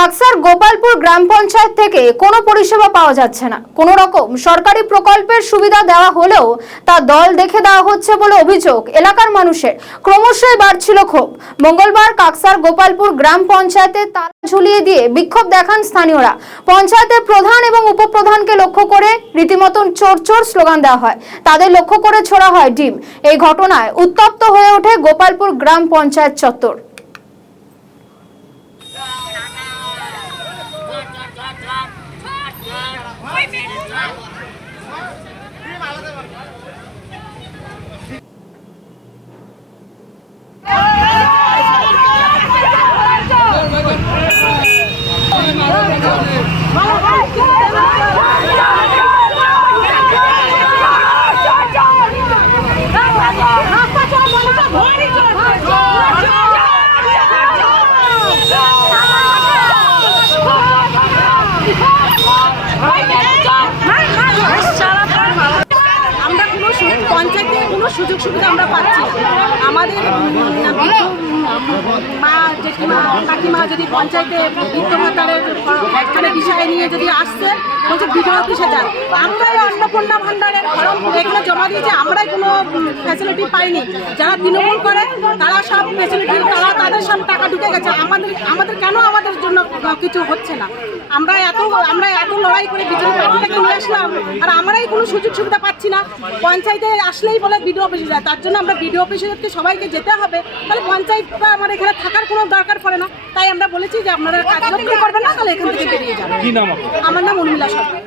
কাকসার গোপালপুর গ্রাম পঞ্চায়েত থেকে কোনো পরিষেবা পাওয়া যাচ্ছে না। কোনো রকম সরকারি প্রকল্পের সুবিধা দেওয়া হলেও তা দল দেখে দেওয়া হচ্ছে বলে অভিযোগ এলাকার মানুষের। ক্রমশই বাড়ছিল ক্ষোভ। মঙ্গলবার কাকসার গোপালপুর গ্রাম পঞ্চায়েতে তালা ঝুলিয়ে দিয়ে বিক্ষোভ দেখান স্থানীয়রা। পঞ্চায়েতের প্রধান এবং উপপ্রধানকে লক্ষ্য করে রীতিমতন চোর চোর স্লোগান দেওয়া হয়। তাদের লক্ষ্য করে ছোড়া হয় ডিম। এই ঘটনায় উত্তপ্ত হয়ে ওঠে গোপালপুর গ্রাম পঞ্চায়েত চত্বর। পঞ্চায়েতে কোনো সুযোগ সুবিধা আমরা পাচ্ছি না। আমাদের মা জেঠিমা কাকিমা যদি পঞ্চায়েতে বৃদ্ধ ভাতারের এখানে বিষয় নিয়ে যদি আসছে বলছে বিডিও অফিসে যান, আমরাই অন্নপূর্ণা ভাণ্ডারের ফর্ম এখানে জমা দিয়েছি, আমরাই কোনো ফ্যাসিলিটি পাইনি। যারা তৃণমূল করে তারা সব ফ্যাসিলিটি তাদের সব টাকা ঢুকে গেছে। আমাদের কেন আমাদের জন্য কিছু হচ্ছে না? আমরা এত লড়াই করে বিজেপি পার্টিটাকে নিয়ে আসলাম আর আমরাই কোনো সুযোগ সুবিধা পাচ্ছি না। পঞ্চায়েতে আসলেই বলে বিডিও অফিসে যায়, তার জন্য আমরা বিডিও অফিসে সবাইকে যেতে হবে। তাহলে পঞ্চায়েতটা আমার এখানে থাকার কোনো দরকার পড়ে না। তাই আমরা বলেছি যে আপনারা কাজ করবেন না, তাহলে এখান থেকে বেরিয়ে যাবেন। কি নাম? আমার নাম উর্মিলা সরকার।